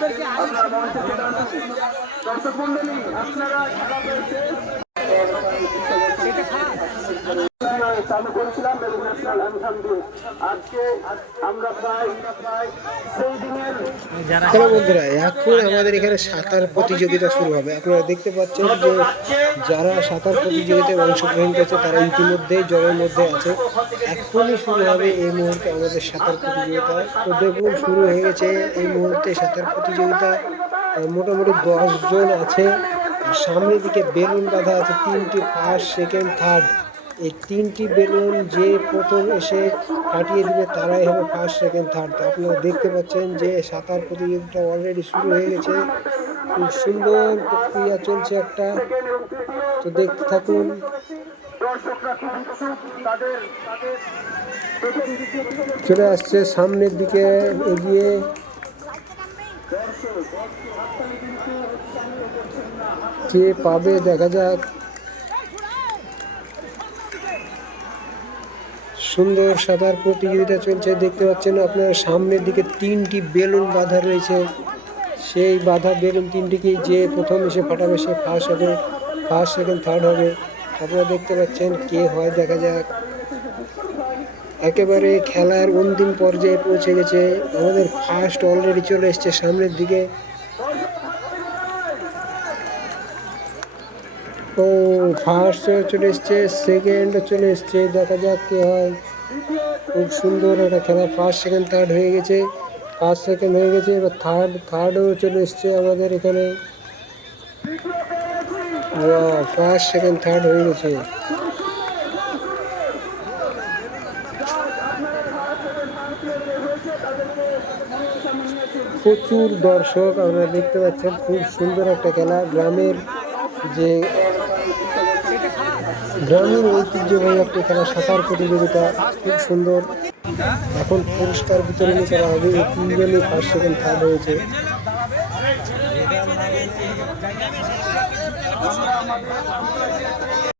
আমরা মঞ্চে চলে আসছি। দর্শক মন্ডলী, আপনারা খেলা হয়েছে চালু করেছিলাম ন্যাশনাল অ্যান্থাম দিয়ে। আজকে আমরা প্রায় সেই দিনের। হ্যালো বন্ধুরা, এখন আমাদের এখানে সাঁতার প্রতিযোগিতা শুরু হবে। আপনারা দেখতে পাচ্ছেন যে যারা সাঁতার প্রতিযোগিতায় অংশগ্রহণ করছে তারা ইতিমধ্যেই জলের মধ্যে আছে। এখনই শুরু হবে এই মুহূর্তে আমাদের সাঁতার প্রতিযোগিতা। তো দেখুন, শুরু হয়ে গেছে এই মুহূর্তে সাঁতার প্রতিযোগিতা। মোটামুটি 10 জন আছে। আর সামনের দিকে বেলুন বাঁধা আছে 3টি, ফার্স্ট, সেকেন্ড, থার্ড। এই 3টি বেলুন যে প্রথম এসে কাটিয়ে দিবে তারাই হবে ফার্স্ট, সেকেন্ড, থার্ড। তো আপনারা দেখতে পাচ্ছেন যে সাঁতার প্রতিযোগিতা অলরেডি শুরু হয়ে গেছে। খুব সুন্দর প্রক্রিয়া চলছে একটা। তো দেখতে থাকুন। চলে আসছে সামনের দিকে এগিয়ে। কে পাবে দেখা যাক। সুন্দর সাঁতার প্রতিযোগিতা চলছে, দেখতে পাচ্ছেন আপনার সামনের দিকে 3টি বেলুন বাঁধা রয়েছে। সেই বাঁধা বেলুন 3টিকে যে প্রথম এসে ফাটাবে সে ফার্স্ট হবে, ফার্স্ট, সেকেন্ড, থার্ড হবে। আপনারা দেখতে পাচ্ছেন কে হয় দেখা যাক। একেবারে খেলার অন্তিম পর্যায়ে পৌঁছে গেছে। আমাদের ফার্স্ট অলরেডি চলে এসছে সামনের দিকে। ও ফার্স্ট চলে এসছে, সেকেন্ড চলে এসছে, দেখা যাক কে হয়। খুব সুন্দর একটা খেলা। ফার্স্ট, সেকেন্ড, থার্ড হয়ে গেছে। ফার্স্ট, সেকেন্ড হয়ে গেছে, এবার থার্ডও চলে এসছে আমাদের এখানে। ফার্স্ট, সেকেন্ড, থার্ড হয়ে গেছে। প্রচুর দর্শক আপনারা দেখতে পাচ্ছেন। খুব সুন্দর একটা খেলা। গ্রামের যে গ্রামীণ ঐতিহ্যবাহী একটা খেলা সাঁতার প্রতিযোগিতা, খুব সুন্দর। এখন পুরস্কার বিতরণী করা হবে। এই 3 জনই ফার্স্ট, সেকেন্ড, থার্ড হয়েছে।